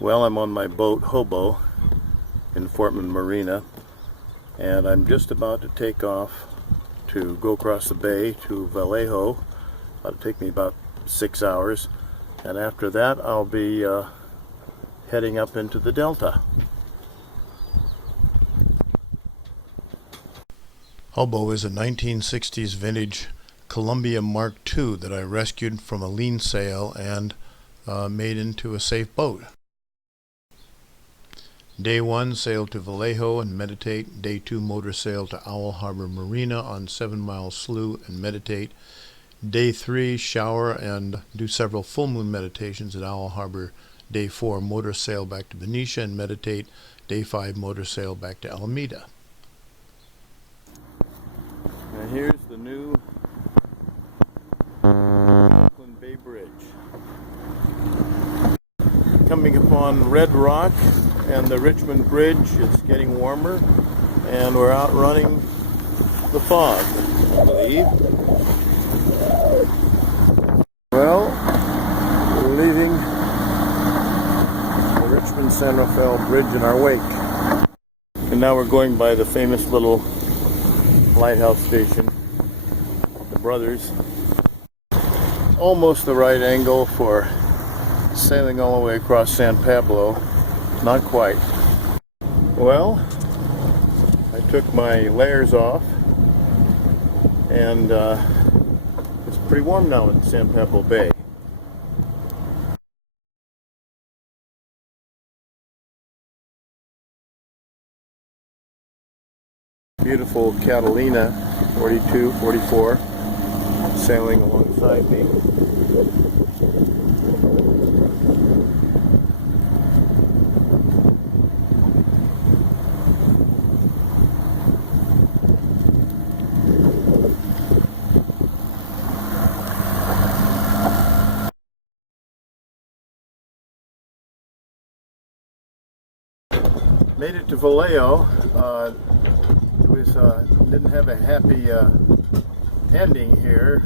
Well, I'm on my boat, Hobo, in Fortman Marina, and I'm just about to take off to go across the bay to Vallejo. It'll take me about 6 hours, and after that I'll be heading up into the Delta. Hobo is a 1960s vintage Columbia Mark II that I rescued from a lean sail and made into a safe boat. Day 1, sail to Vallejo and meditate. Day 2, motor sail to Owl Harbor Marina on 7 Mile Slough and meditate. Day 3, shower and do several full moon meditations at Owl Harbor. Day 4, motor sail back to Benicia and meditate. Day 5, motor sail back to Alameda. Now here's the new Oakland Bay Bridge. Coming upon Red Rock and the Richmond Bridge. It's getting warmer, and we're outrunning the fog, I believe. Well, we're leaving the Richmond San Rafael Bridge in our wake. And now we're going by the famous little lighthouse station, the Brothers. Almost the right angle for sailing all the way across San Pablo. Not quite. Well, I took my layers off, and it's pretty warm now in San Pablo Bay. Beautiful Catalina 42, 44 sailing alongside me. Made it to Vallejo. Didn't have a happy ending here.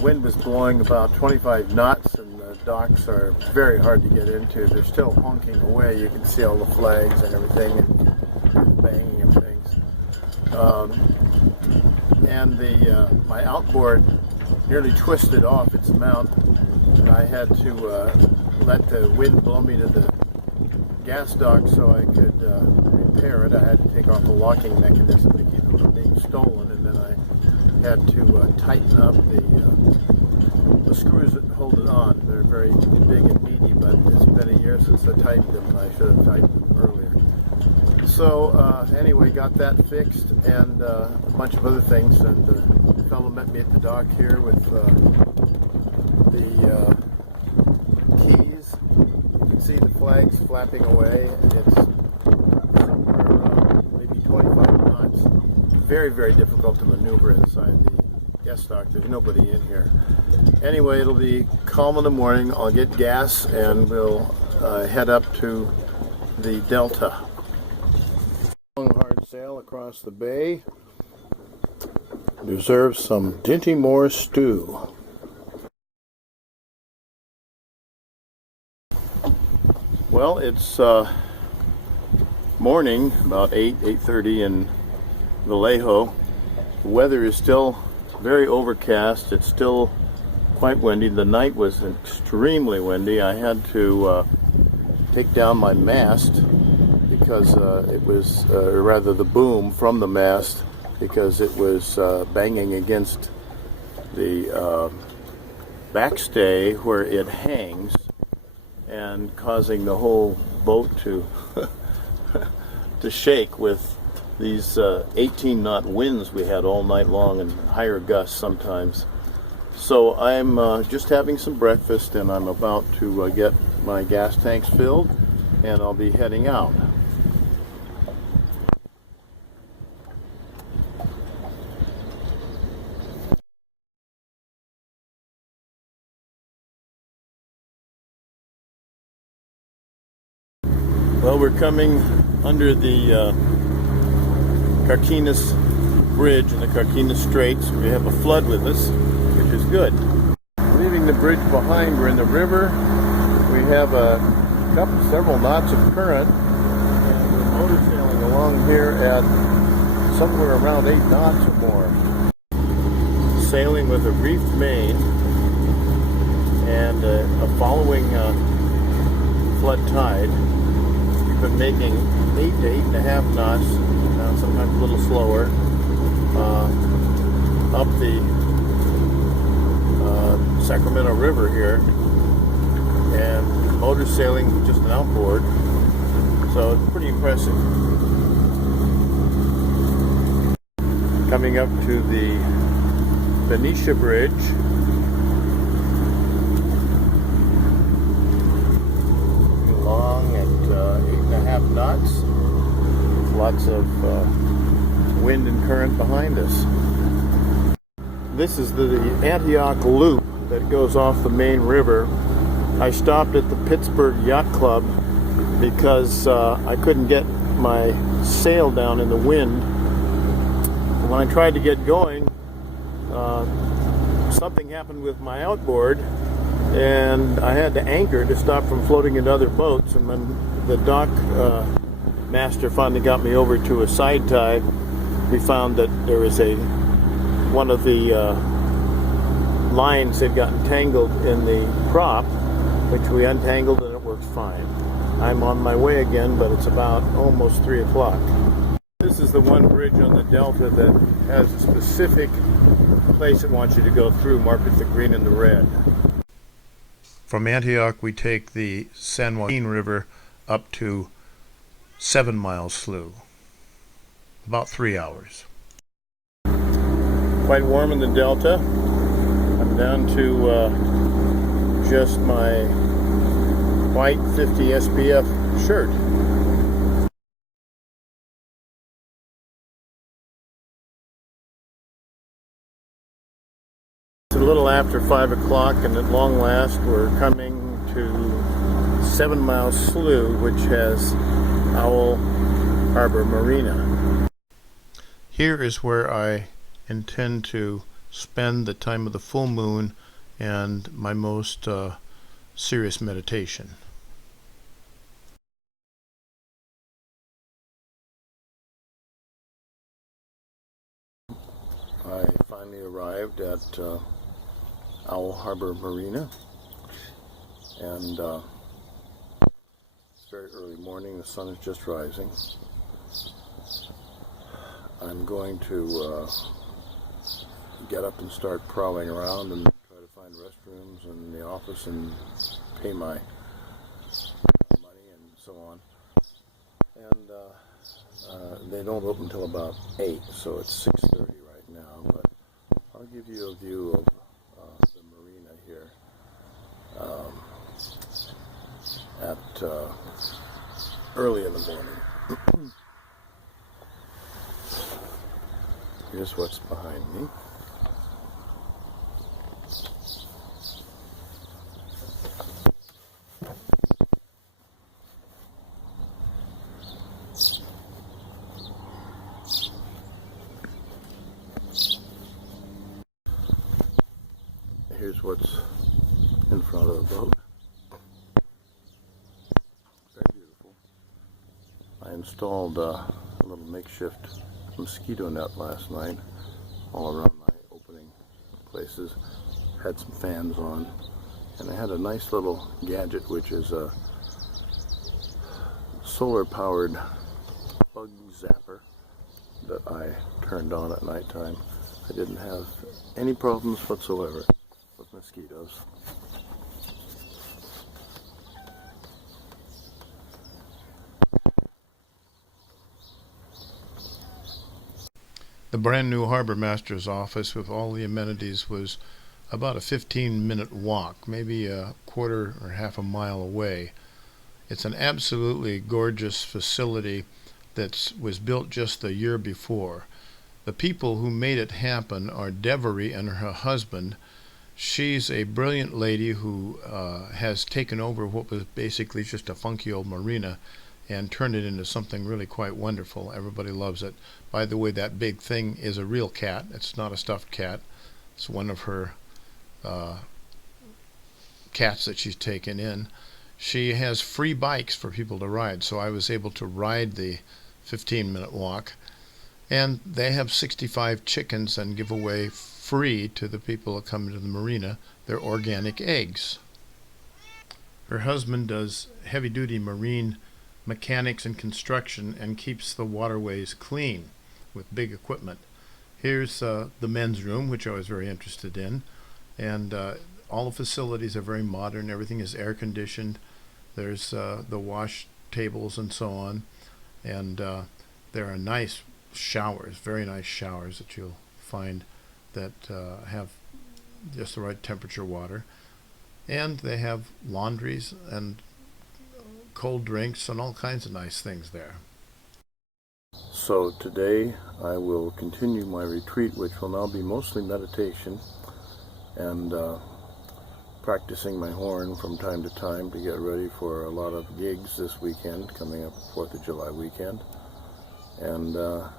Wind was blowing about 25 knots, and the docks are very hard to get into. They're still honking away. You can see all the flags and everything, and banging and things. And my outboard nearly twisted off its mount, and I had to let the wind blow me to the gas dock so I could repair it. I had to take off the locking mechanism to keep it from being stolen, and then I had to tighten up the screws that hold it on. They're very big and meaty, but it's been a year since I tightened them, and I should have tightened them earlier. So anyway, got that fixed, and a bunch of other things, and the fellow met me at the dock here with the keys. See the flags flapping away. It's maybe 25 knots. Very, very difficult to maneuver inside the guest dock. There's nobody in here. Anyway, it'll be calm in the morning. I'll get gas and we'll head up to the Delta. Long hard sail across the bay. Deserves some Dinty Moore stew. Well, it's morning, about 8:30 in Vallejo. The weather is still very overcast. It's still quite windy. The night was extremely windy. I had to take down my mast because it was, or rather the boom from the mast, because it was banging against the backstay where it hangs, and causing the whole boat to to shake with these 18-knot winds we had all night long, and higher gusts sometimes. So I'm just having some breakfast, and I'm about to get my gas tanks filled, and I'll be heading out. Well, we're coming under the Carquinez Bridge in the Carquinez Straits. We have a flood with us, which is good. Leaving the bridge behind, we're in the river, We have several knots of current, and we're motor sailing along here at somewhere around 8 knots or more. Sailing with a reefed main and a following flood tide. We've been making 8 to 8.5 knots, sometimes a little slower, up the Sacramento River here, and motor sailing with just an outboard, so it's pretty impressive. Coming up to the Benicia Bridge. Along at 8.5 knots. Lots of wind and current behind us. This is the Antioch Loop that goes off the main river. I stopped at the Pittsburgh Yacht Club because I couldn't get my sail down in the wind. When I tried to get going, something happened with my outboard, and I had to anchor to stop from floating into other boats. And when the dock master finally got me over to a side tie, we found that there was one of the lines had gotten tangled in the prop, which we untangled, and it works fine. I'm on my way again, but it's about almost 3 o'clock. This is the one bridge on the Delta that has a specific place it wants you to go through, marked with the green and the red. From Antioch, we take the San Joaquin River up to 7 Mile Slough. About 3 hours. Quite warm in the Delta. I'm down to just my white 50 SPF shirt. It's a little after 5 o'clock, and at long last we're coming to 7 Mile Slough, which has Owl Harbor Marina. Here is where I intend to spend the time of the full moon and my most serious meditation. I finally arrived at Owl Harbor Marina, and it's very early morning. The sun is just rising. I'm going to get up and start prowling around and try to find restrooms in the office and pay my money and so on. And they don't open until about 8, so it's 6:30 right now. But I'll give you a view of the marina here at early in the morning. Here's what's behind me. Here's what's in front of the boat. Very beautiful. I installed a little makeshift mosquito net last night all around my opening places. Had some fans on, and I had a nice little gadget, which is a solar powered bug zapper that I turned on at nighttime. I didn't have any problems whatsoever with mosquitoes. The brand new harbor master's office with all the amenities was about a 15-minute walk, maybe a quarter or half a mile away. It's an absolutely gorgeous facility that was built just the year before. The people who made it happen are Devery and her husband. She's a brilliant lady who has taken over what was basically just a funky old marina and turned it into something really quite wonderful. Everybody loves it. By the way, that big thing is a real cat. It's not a stuffed cat. It's one of her cats that she's taken in. She has free bikes for people to ride, so I was able to ride the 15-minute walk. And they have 65 chickens and give away free to the people that come into the marina their organic eggs. Her husband does heavy-duty marine mechanics and construction and keeps the waterways clean with big equipment. Here's the men's room, which I was very interested in, and all the facilities are very modern. Everything is air conditioned. There's the wash tables and so on, and there are nice showers, very nice showers that you'll find that have just the right temperature water. And they have laundries and cold drinks and all kinds of nice things there. So today I will continue my retreat, which will now be mostly meditation and practicing my horn from time to time to get ready for a lot of gigs this weekend, coming up 4th of July weekend, and a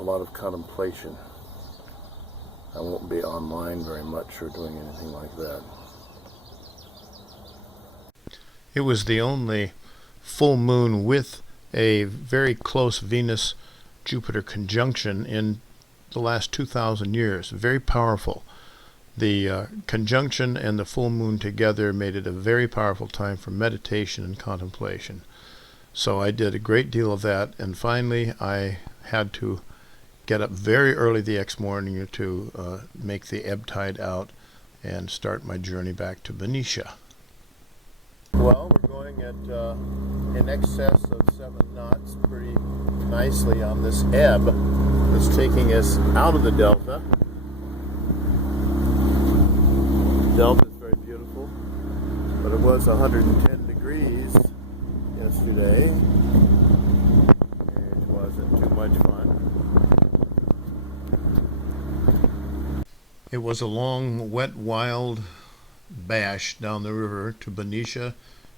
lot of contemplation. I won't be online very much or doing anything like that. It was the only full moon with a very close Venus-Jupiter conjunction in the last 2,000 years. Very powerful. The conjunction and the full moon together made it a very powerful time for meditation and contemplation. So I did a great deal of that, and finally I had to get up very early the next morning to make the ebb tide out and start my journey back to Benicia. Well, we're going at in excess of 7 knots pretty nicely on this ebb that's taking us out of the delta. The delta is very beautiful, but it was 110 degrees yesterday. It wasn't too much fun. It was a long, wet, wild bash down the river to Benicia,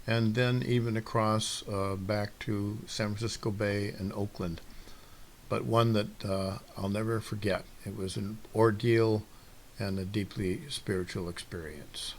and then even across back to San Francisco Bay and Oakland. But one that I'll never forget. It was an ordeal and a deeply spiritual experience.